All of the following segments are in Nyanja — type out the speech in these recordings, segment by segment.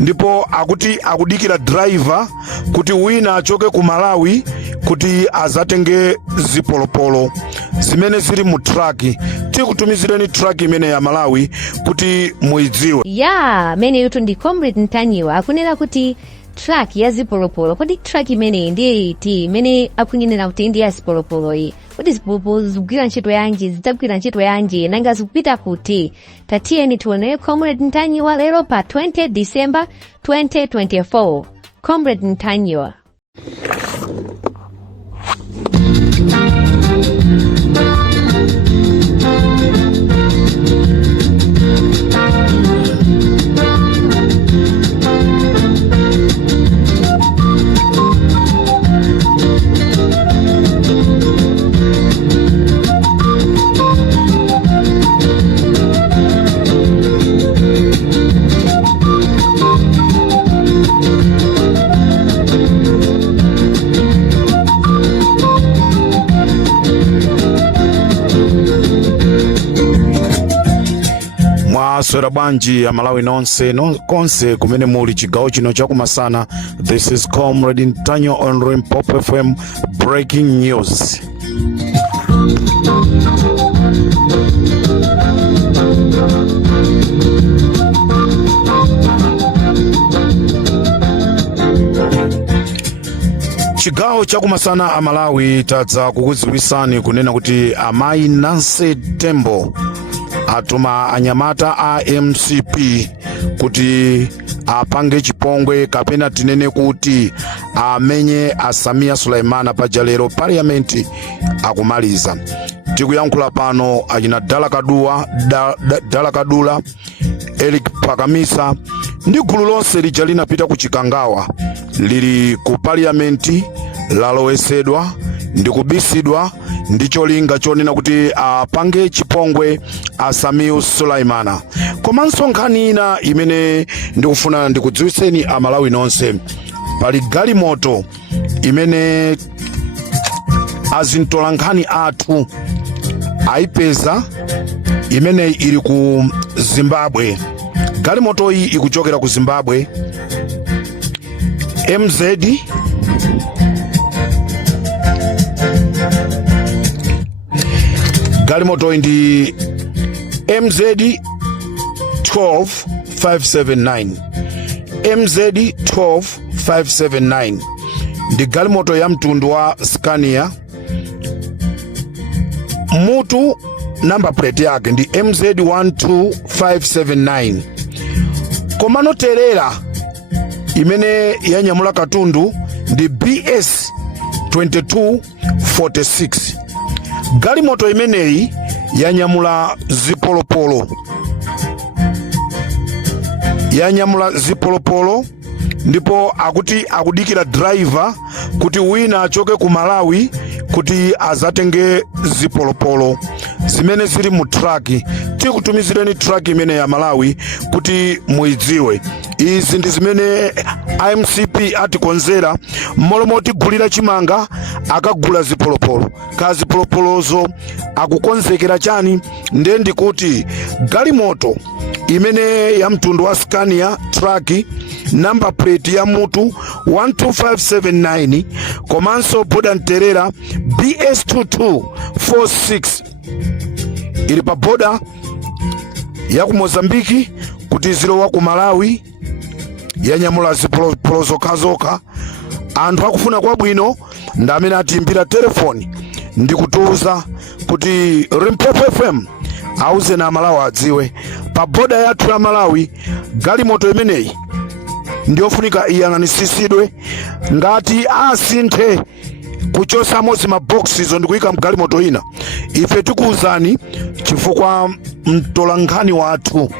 ndipo akuti akudikira driver kuti wina achoke ku Malawi kuti azatenge zipolopolo zimene zili mu truck. Tikutumizireni truck imene ya Malawi kuti muidziwe. Mene yutu ndi Comrade Ntanyiwa akunena kuti truck ya zipolopolo. Kodi truck imene ndiye iti imene akunyenera kuti ndi ya zipolopolo iyi. Kodi zipolopolo zikugwira ntchito yanji, zidzagwira ntchito yanji, nanga zikupita kuti? Tatiyeni tione Comrade Ntanyiwa lero pa 20 December 2024. Comrade Ntanyiwa. Swera banji ya Malawi nonse konse kumene muli chigawo chino chakumasana. This is Comrade Ntanyiwa on Limpopo FM breaking news. Chigawo chakumasana a Malawi tadza kukudziwitsani kunena kuti amayi Nancy Tembo atuma anyamata a MCP kuti apange chipongwe kapena tinene kuti amenye Samia Sulaimana pajalero parliament akumaliza. Tikuyankhula pano achina Dala Kadula, Eric Pakamisa ndi gulu lonse lija linapita ku Chikangawa lili ku parliament lalowesedwa ndi kubisidwa ndi cholinga chonena kuti apange chipongwe Samia Sulaimana. Komanso nkhani ina imene ndikufuna ndikudziwitseni a Malawi nonse, pali galimoto imene azintola nkhani athu aipeza imene ili ku Zimbabwe. Galimoto iyi ikuchokera ku Zimbabwe, MZ galimoto ndi MZ 12579. MZ 12579 ndi galimoto ya mtundu wa Scania. Mutu number plate yake ndi MZ 12579. Komano terera imene yanyamula katundu ndi BS 2246. Galimoto imeneyi yanyamula zipolopolo ndipo akuti akudikira driver kuti wina achoke ku Malawi kuti azatenge zipolopolo zimene zili mu truck. Tikutumizireni truck imene ya Malawi kuti muidziwe. Izi ndi zimene MCP atikonzera mmolomoti gulira chimanga akagula zipolopolo. Ka zipolopolozo akukonzekera chani? Ndendi kuti galimoto imene ya mtundu wa Scania truck number plate ya mutu 12579 komanso boda nterera BS 2246 ili pa boda ya ku Mozambiki kuti zilowa ku Malawi yanyamula zipolopolo zokazoka. Anthu akufuna kwabwino ndi amene atiimbira telefoni ndi kutuuza kuti Limpopo FM auze na Malawi adziwe pa boda yathu ya Malawi galimoto imeneyi ndiofunika iyang'anisisidwe ngati asinthe kuchosa mozi maboxizo ndikuyika mgalimoto ina. Ife tikuuzani chifukwa mtola nkhani wathu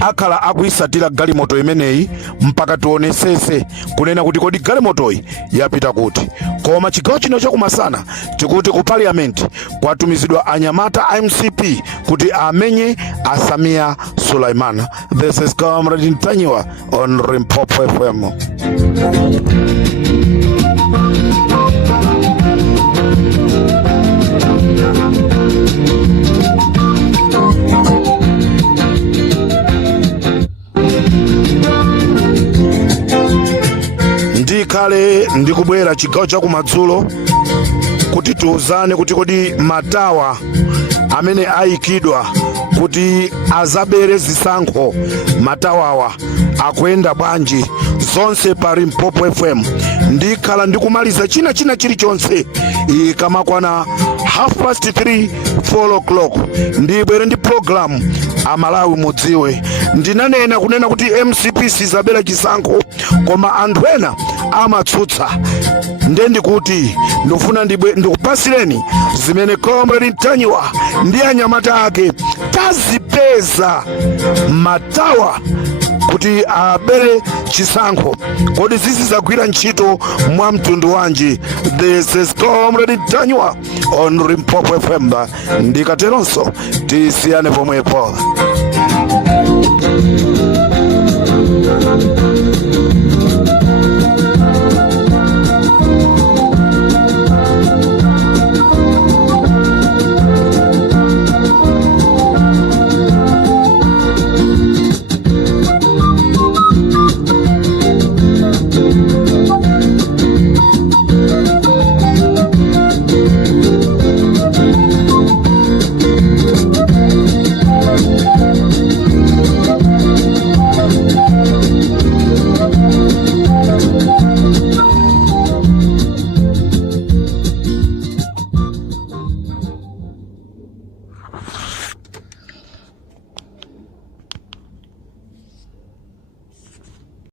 akhala akuisatira galimoto imeneyi mpaka tionesese kunena kuti kodi galimotoyi yapita kuti. Koma chigawo chino chakumasana tikuti ku parliament kwatumizidwa anyamata MCP kuti amenye Samia Sulaimana. This is Comrade Ntanyiwa on Limpopo FM. ndikhale ndikubwera chigawo cha kumadzulo kuti tiuzane kuti kodi matawa amene ayikidwa kuti azabere zisankho matawawa akuyenda bwanji zonse pa Limpopo FM. Ndikhala ndikumaliza china chilichonse ikamakwana 3:30 4 o'clock ndibwere ndi program Amalawi mudziwe. Ndinanena kunena kuti MCP sizabera chisankho koma anthu ena amatsutsa, ndikuti ndofuna ndikupasireni zimene Comrade Ntanyiwa ndi anyamata ake tazipeza matawa kuti abere chisankho. Kodi zizagwira ntchito mwa mtundu wanji? This is Comrade Ntanyiwa on Limpopo FM. Ndikateronso tisiyane pomwepo.